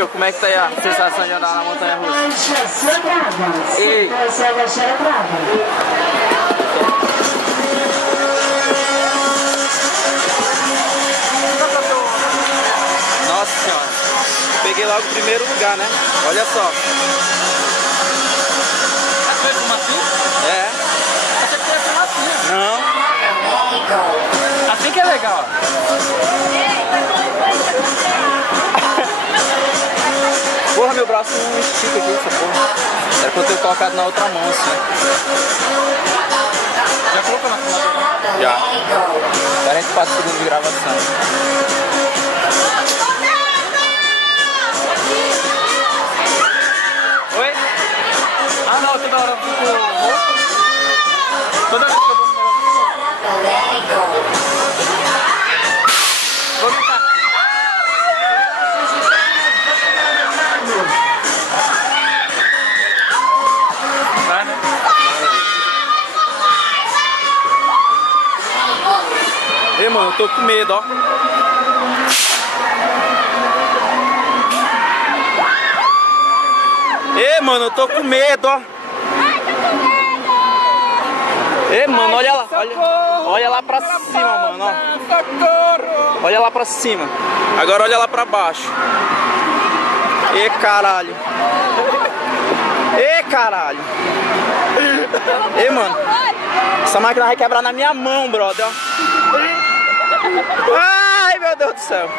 tio, como é que tá aí a sensação de andar na montanha russa? Ei! Nossa senhora, peguei logo o primeiro lugar, né? Olha só. Foi com massinha? É. Achei que ia ser massinha. Não. Assim que é legal. Porra, meu braço não estica aqui, essa porra. Era pra eu ter colocado na outra mão, assim. Já colocou na filmadora? Já. 44 segundos de gravação. Oi? Ah não, toda hora eu fico louco. Toda vez que eu vou no negócio. Vou gritar. Vai, né? Ei, mano, eu tô com medo, ó. Ei, mano, eu tô com medo, ó. Ei, mano, olha lá, olha lá pra cima, mano, ó. Socorro! Olha lá pra cima. Agora olha lá pra baixo. Ê, caralho. Ê, caralho. Ê, mano. Essa máquina vai quebrar na minha mão, brother, ó. Ai, meu Deus do céu.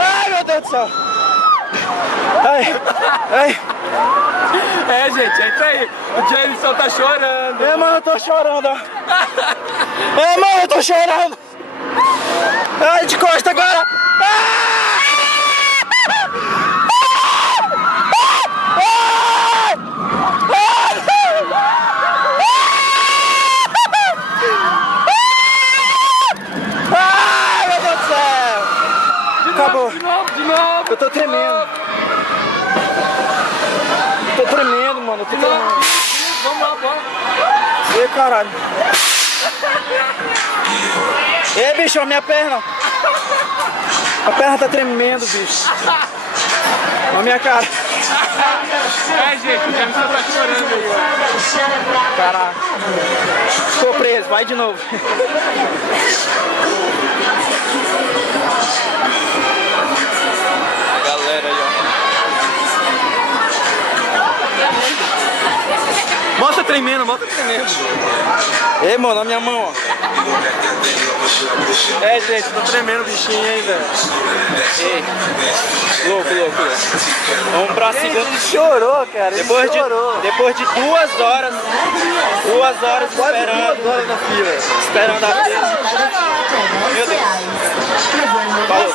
Ai, meu Deus do céu. Ai, ai. É, gente, é isso aí. O Jameson tá chorando. É, mano, eu tô chorando, ó. É, mano, eu tô chorando. Ai, de costa agora. Ai, meu Deus do céu. Acabou. De novo. Eu tô tremendo. Tô tremendo, mano. Eu tô tremendo. Vamos lá, bora. Ei, caralho. Ei, bicho, a minha perna. A perna tá tremendo, bicho. Olha a minha cara. É, gente, o Jameson tá chorando aí, ó. Caraca. Ficou preso, vai de novo. A galera aí, ó. Mostra tremendo, mostra tremendo. Ei, mano, a minha mão, ó. É, gente, tô tremendo o bichinho ainda. Ei. Louco, louco, louco. Vamos pra cima. Ele chorou, cara. Depois de 2 horas. 2 horas esperando. 2 horas na fila. Esperando a fila. Meu Deus. Falou.